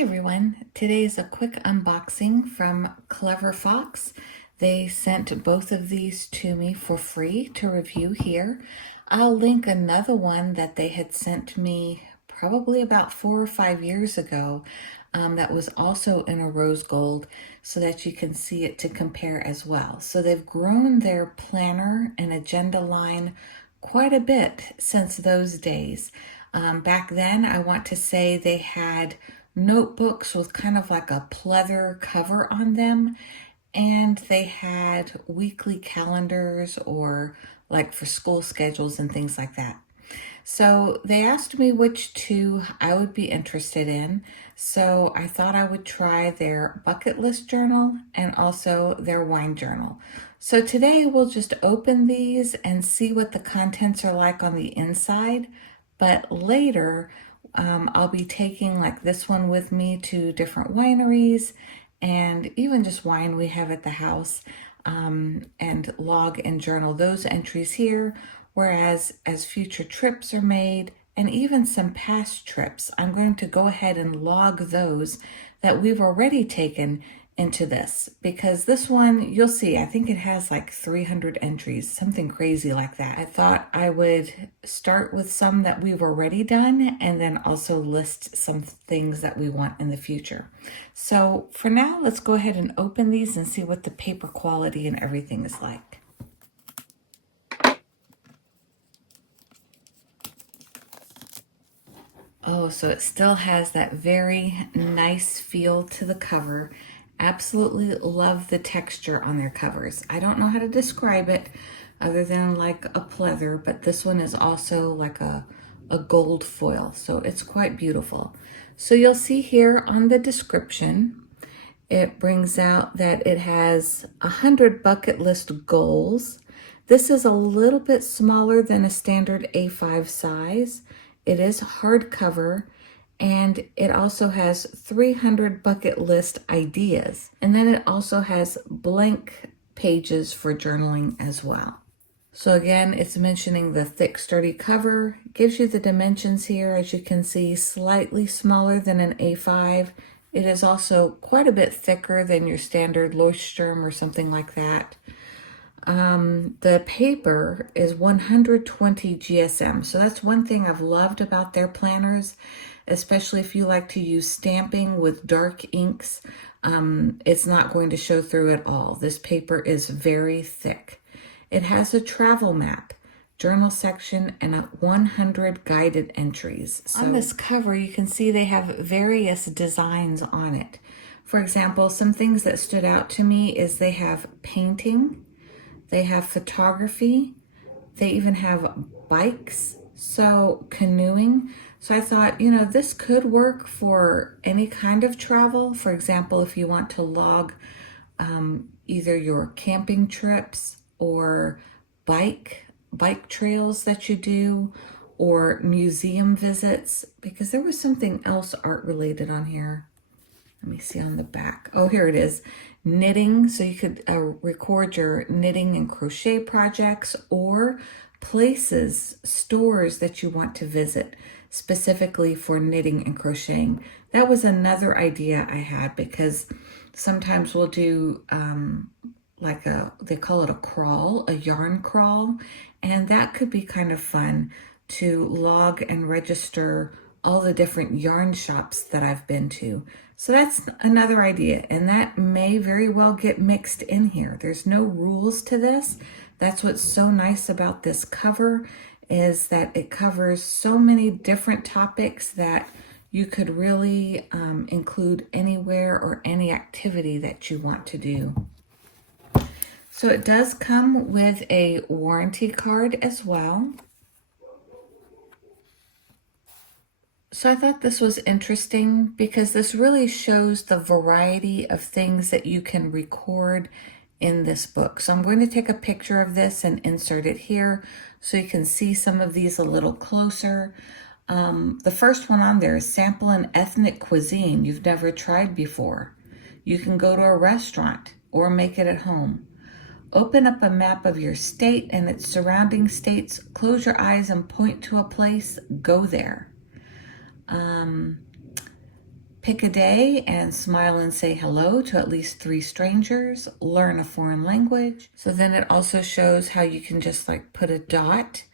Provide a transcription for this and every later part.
Hi everyone, today is a quick unboxing from Clever Fox. They sent both of these to me for free to review here. I'll link another one that they had sent me probably about 4 or 5 years ago that was also in a rose gold so that you can see it to compare as well. So they've grown their planner and agenda line quite a bit since those days. Back then, I want to say they had notebooks with kind of like a pleather cover on them, and they had weekly calendars or like for school schedules and things like that. So they asked me which two I would be interested in. So I thought I would try their bucket list journal and also their wine journal. So today we'll just open these and see what the contents are like on the inside. But later, I'll be taking like this one with me to different wineries and even just wine we have at the house, and log and journal those entries here. Whereas as future trips are made and even some past trips, I'm going to go ahead and log those that we've already taken into this, because this one, you'll see, I think it has like 300 entries, something crazy like that. I thought I would start with some that we've already done and then also list some things that we want in the future. So for now, let's go ahead and open these and see what the paper quality and everything is like. Oh, so it still has that very nice feel to the cover. Absolutely love the texture on their covers. I don't know how to describe it other than like a pleather, but this one is also like a gold foil, so it's quite beautiful. So you'll see here on the description, it brings out that it has 100 bucket list goals. This is a little bit smaller than a standard A5 size. It is hardcover, and it also has 300 bucket list ideas. And then it also has blank pages for journaling as well. So again, it's mentioning the thick, sturdy cover. Gives you the dimensions here, as you can see, slightly smaller than an A5. It is also quite a bit thicker than your standard Leuchtturm or something like that. The paper is 120 GSM. So that's one thing I've loved about their planners, especially if you like to use stamping with dark inks. It's not going to show through at all. This paper is very thick. It has a travel map, journal section, and 100 guided entries. So on this cover, you can see they have various designs on it. For example, some things that stood out to me is they have painting, they have photography, they even have bikes, so canoeing. So I thought, this could work for any kind of travel. For example, if you want to log either your camping trips or bike trails that you do, or museum visits, because there was something else art related on here. Let me see on the back. Oh, here it is. Knitting. So you could record your knitting and crochet projects, or places, stores that you want to visit specifically for knitting and crocheting. That was another idea I had, because sometimes we'll do they call it a crawl, a yarn crawl, and that could be kind of fun to log and register all the different yarn shops that I've been to. So that's another idea, and that may very well get mixed in here. There's no rules to this. That's what's so nice about this cover, is that it covers so many different topics that you could really include anywhere or any activity that you want to do. So it does come with a warranty card as well. So I thought this was interesting because this really shows the variety of things that you can record in this book. So I'm going to take a picture of this and insert it here so you can see some of these a little closer. The first one on there is sample an ethnic cuisine you've never tried before. You can go to a restaurant or make it at home. Open up a map of your state and its surrounding states. Close your eyes and point to a place. Go there. Pick a day and smile and say hello to at least 3 strangers. Learn a foreign language. So then it also shows how you can just like put a dot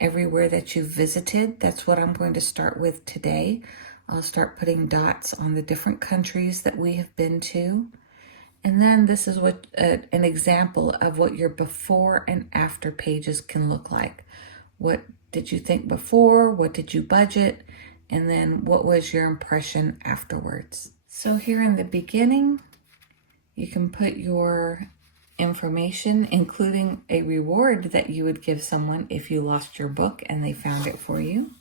everywhere that you've visited. That's what I'm going to start with today. I'll start putting dots on the different countries that we have been to. And then this is what an example of what your before and after pages can look like. What did you think before? What did you budget? And then what was your impression afterwards? So here in the beginning, you can put your information, including a reward that you would give someone if you lost your book and they found it for you.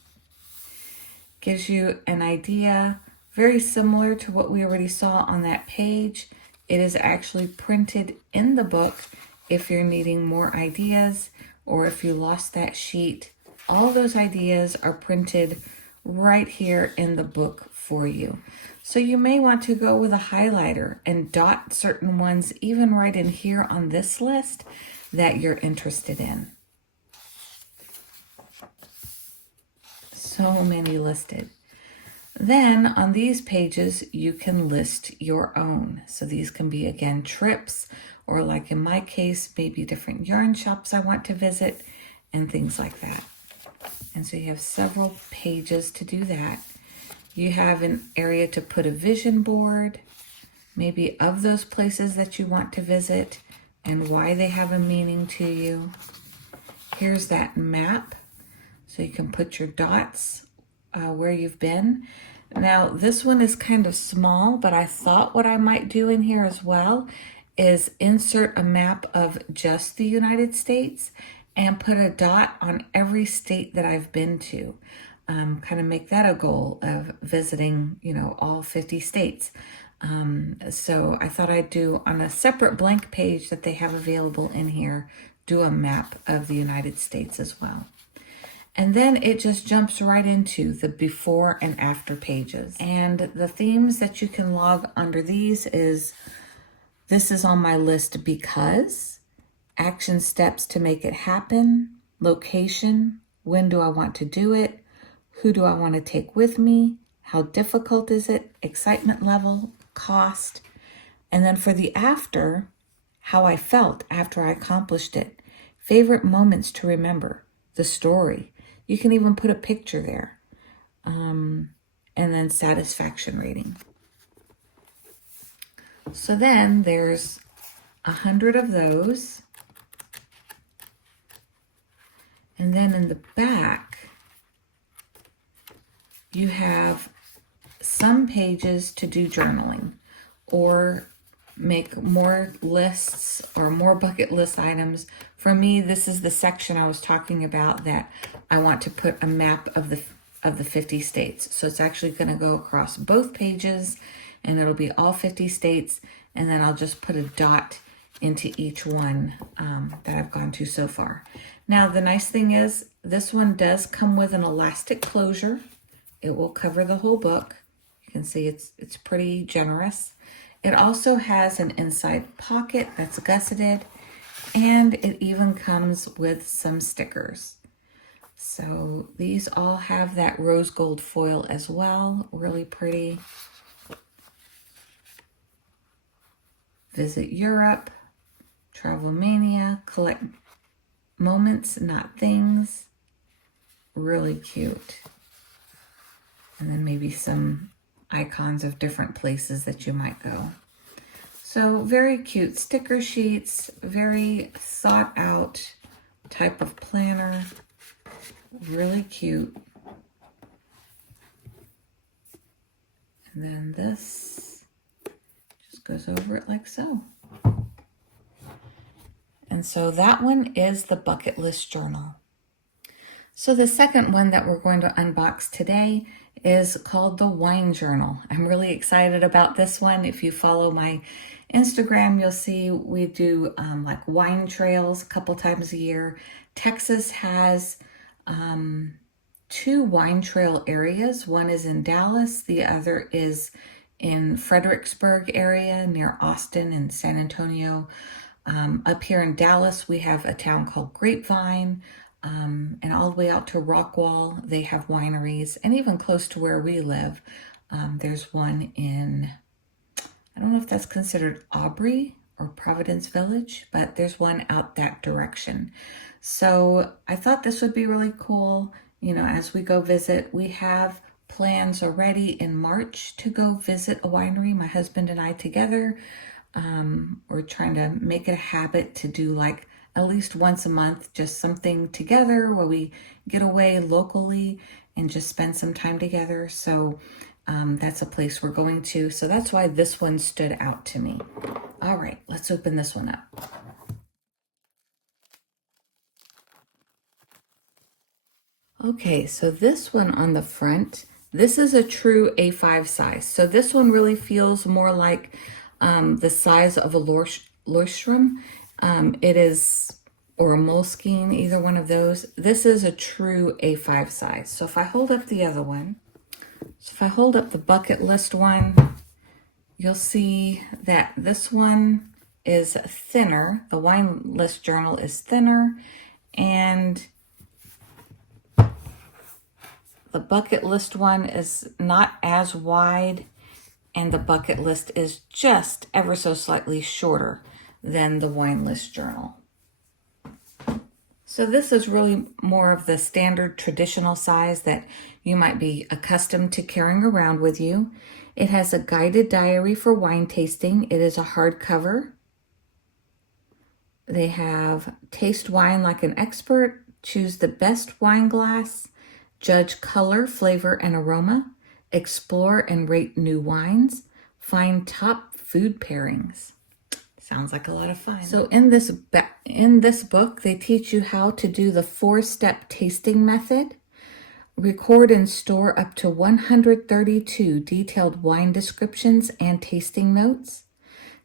Gives you an idea very similar to what we already saw on that page. It is actually printed in the book if you're needing more ideas or if you lost that sheet. All those ideas are printed right here in the book for you. So you may want to go with a highlighter and dot certain ones even right in here on this list that you're interested in. So many listed. Then on these pages, you can list your own. So these can be, again, trips, or like in my case, maybe different yarn shops I want to visit and things like that. And so you have several pages to do that. You have an area to put a vision board, maybe of those places that you want to visit and why they have a meaning to you. Here's that map. So you can put your dots where you've been. Now this one is kind of small, but I thought what I might do in here as well is insert a map of just the United States and put a dot on every state that I've been to. Kind of make that a goal of visiting, all 50 states. So I thought I'd do on a separate blank page that they have available in here, do a map of the United States as well. And then it just jumps right into the before and after pages. And the themes that you can log under these is, this is on my list because, action steps to make it happen, location, when do I want to do it, who do I want to take with me, how difficult is it, excitement level, cost, and then for the after, how I felt after I accomplished it, favorite moments to remember, the story. You can even put a picture there. And then satisfaction rating. So then there's 100 of those. And then in the back, you have some pages to do journaling or make more lists or more bucket list items. For me, this is the section I was talking about that I want to put a map of the 50 states. So it's actually going to go across both pages and it'll be all 50 states. And then I'll just put a dot into each one that I've gone to so far. Now, the nice thing is this one does come with an elastic closure. It will cover the whole book. You can see it's pretty generous. It also has an inside pocket that's gusseted, and it even comes with some stickers. So these all have that rose gold foil as well, really pretty. Visit Europe, Travel Mania, collect moments, not things. Really cute. And then maybe some icons of different places that you might go. So very cute sticker sheets, very thought out type of planner, really cute. And then this just goes over it like so. And so that one is the bucket list journal. So the second one that we're going to unbox today is called the wine journal. I'm really excited about this one. If you follow my Instagram, you'll see we do like wine trails a couple times a year. Texas has 2 wine trail areas. One is in Dallas, the other is in Fredericksburg area near Austin and San Antonio. Up here in Dallas, we have a town called Grapevine. And all the way out to Rockwall, they have wineries, and even close to where we live, There's one in, I don't know if that's considered Aubrey or Providence Village, but there's one out that direction. So I thought this would be really cool. You know, as we go visit, we have plans already in March to go visit a winery, my husband and I together. We're trying to make it a habit to do like at least once a month, just something together where we get away locally and just spend some time together. So that's a place we're going to. So that's why this one stood out to me. All right, let's open this one up. Okay, so this one on the front, this is a true A5 size. So this one really feels more like the size of a Leuchtturm. It is, or a Moleskine, either one of those. This is a true A5 size. So if I hold up the other one, so if I hold up the bucket list one, you'll see that this one is thinner. The wine list journal is thinner, and the bucket list one is not as wide, and the bucket list is just ever so slightly shorter than the wine list journal. So this is really more of the standard traditional size that you might be accustomed to carrying around with you. It has a guided diary for wine tasting. It is a hardcover. They have taste wine like an expert, choose the best wine glass, judge color, flavor, and aroma, explore and rate new wines, find top food pairings. Sounds like a lot of fun. So in this book, they teach you how to do the 4-step tasting method, record and store up to 132 detailed wine descriptions and tasting notes,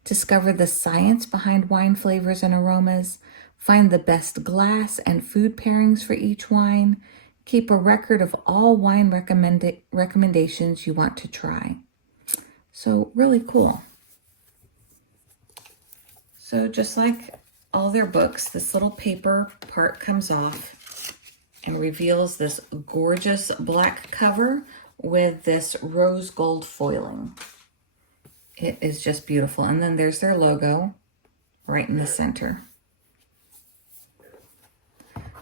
discover the science behind wine flavors and aromas, find the best glass and food pairings for each wine, keep a record of all wine recommendations you want to try. So really cool. So just like all their books, this little paper part comes off and reveals this gorgeous black cover with this rose gold foiling. It is just beautiful. And then there's their logo right in the center.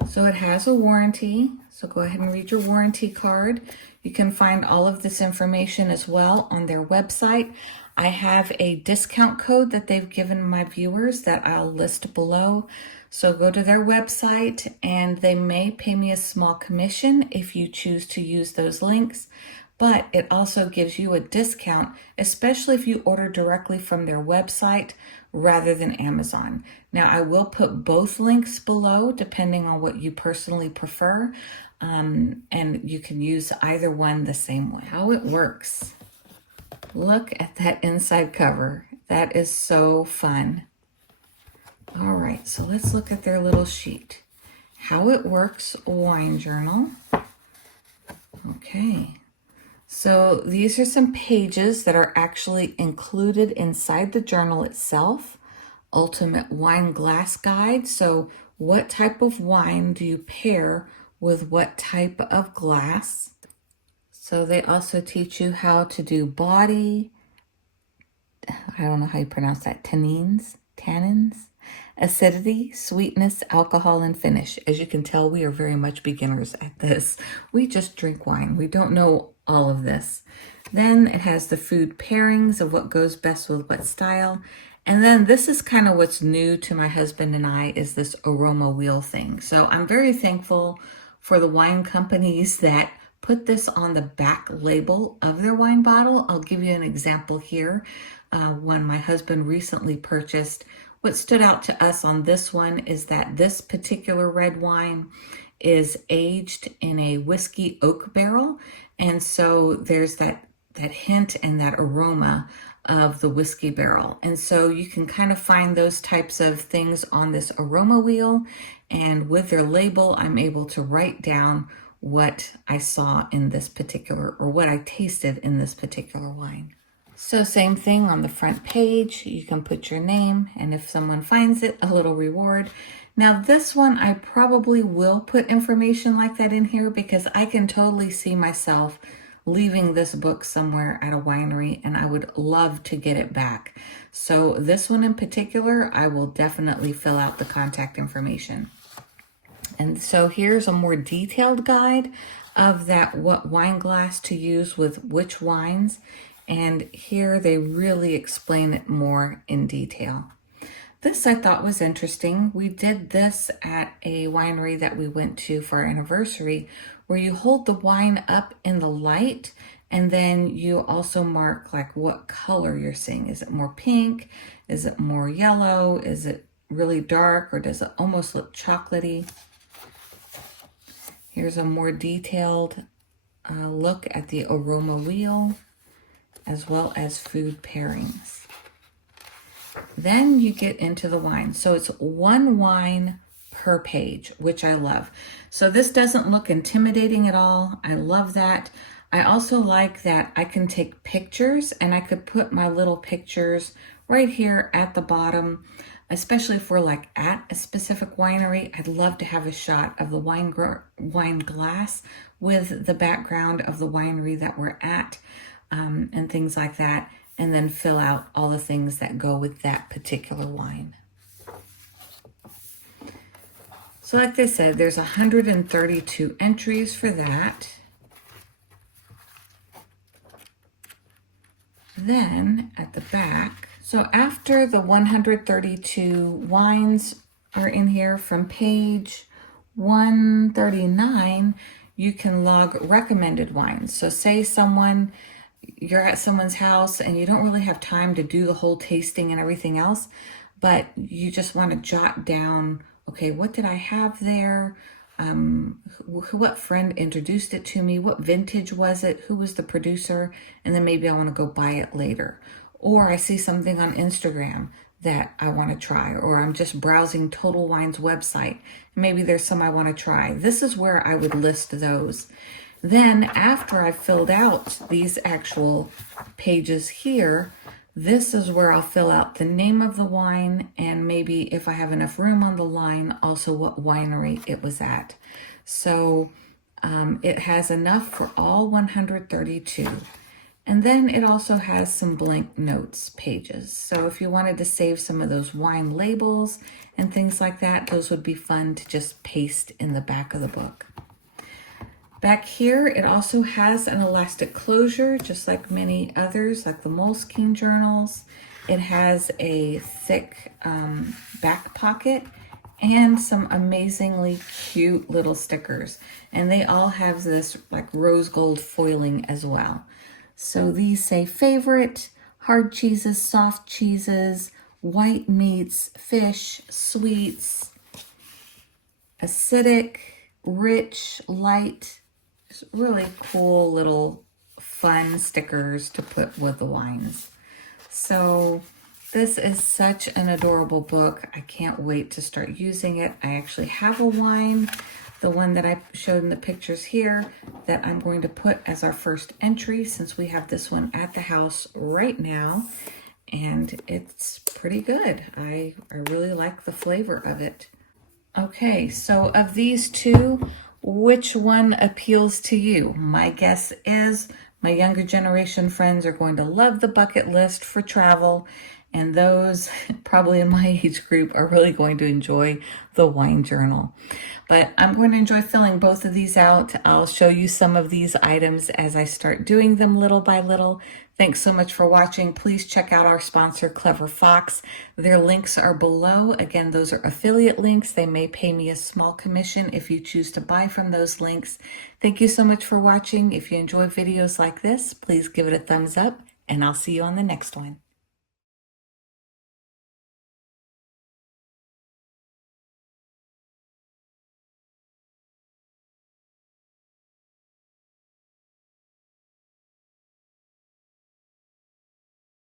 So it has a warranty. So go ahead and read your warranty card. You can find all of this information as well on their website. I have a discount code that they've given my viewers that I'll list below. So go to their website and they may pay me a small commission if you choose to use those links. But it also gives you a discount, especially if you order directly from their website rather than Amazon. Now, I will put both links below depending on what you personally prefer, and you can use either one the same way. How it works. Look at that inside cover. That is so fun. All right, so let's look at their little sheet. How it works wine journal. Okay. So these are some pages that are actually included inside the journal itself. Ultimate wine glass guide. So what type of wine do you pair with what type of glass? So they also teach you how to do body, I don't know how you pronounce that, tannins, acidity, sweetness, alcohol, and finish. As you can tell, we are very much beginners at this. We just drink wine. We don't know all of this. Then it has the food pairings of what goes best with what style. And then this is kind of what's new to my husband and I, is this aroma wheel thing. So I'm very thankful for the wine companies that put this on the back label of their wine bottle. I'll give you an example here. One my husband recently purchased. What stood out to us on this one is that this particular red wine is aged in a whiskey oak barrel. And so there's that hint and that aroma of the whiskey barrel. And so you can kind of find those types of things on this aroma wheel. And with their label, I'm able to write down what I saw in this particular, or what I tasted in this particular wine. So same thing on the front page, you can put your name, and if someone finds it, a little reward. Now this one, I probably will put information like that in here because I can totally see myself leaving this book somewhere at a winery, and I would love to get it back. So this one in particular, I will definitely fill out the contact information. And so here's a more detailed guide of that, what wine glass to use with which wines. And here they really explain it more in detail. This I thought was interesting. We did this at a winery that we went to for our anniversary, where you hold the wine up in the light and then you also mark like what color you're seeing. Is it more pink? Is it more yellow? Is it really dark, or does it almost look chocolatey? Here's a more detailed look at the aroma wheel, as well as food pairings. Then you get into the wine. So it's one wine per page, which I love. So this doesn't look intimidating at all. I love that. I also like that I can take pictures, and I could put my little pictures right here at the bottom, especially if we're like at a specific winery. I'd love to have a shot of the wine glass with the background of the winery that we're at, and things like that, and then fill out all the things that go with that particular wine. So like I said, there's 132 entries for that. Then at the back, so after the 132 wines are in here, from page 139, you can log recommended wines. So say you're at someone's house and you don't really have time to do the whole tasting and everything else, but you just want to jot down, okay, what did I have there? What friend introduced it to me? What vintage was it? Who was the producer? And then maybe I want to go buy it later. Or I see something on Instagram that I want to try, or I'm just browsing Total Wine's website. Maybe there's some I want to try. This is where I would list those. Then after I've filled out these actual pages here, this is where I'll fill out the name of the wine, and maybe if I have enough room on the line, also what winery it was at. So it has enough for all 132. And then it also has some blank notes pages. So if you wanted to save some of those wine labels and things like that, those would be fun to just paste in the back of the book. Back here, it also has an elastic closure, just like many others, like the Moleskine journals. It has a thick back pocket and some amazingly cute little stickers. And they all have this like rose gold foiling as well. So these say favorite, hard cheeses, soft cheeses, white meats, fish, sweets, acidic, rich, light. Really cool little fun stickers to put with the wines. So this is such an adorable book. I can't wait to start using it. I actually have a wine, the one that I showed in the pictures here, that I'm going to put as our first entry, since we have this one at the house right now, and it's pretty good. I really like the flavor of it. Okay, so of these two, which one appeals to you? My guess is my younger generation friends are going to love the bucket list for travel, and those probably in my age group are really going to enjoy the wine journal. But I'm going to enjoy filling both of these out. I'll show you some of these items as I start doing them little by little. Thanks so much for watching. Please check out our sponsor, Clever Fox. Their links are below. Again, those are affiliate links. They may pay me a small commission if you choose to buy from those links. Thank you so much for watching. If you enjoy videos like this, please give it a thumbs up, and I'll see you on the next one.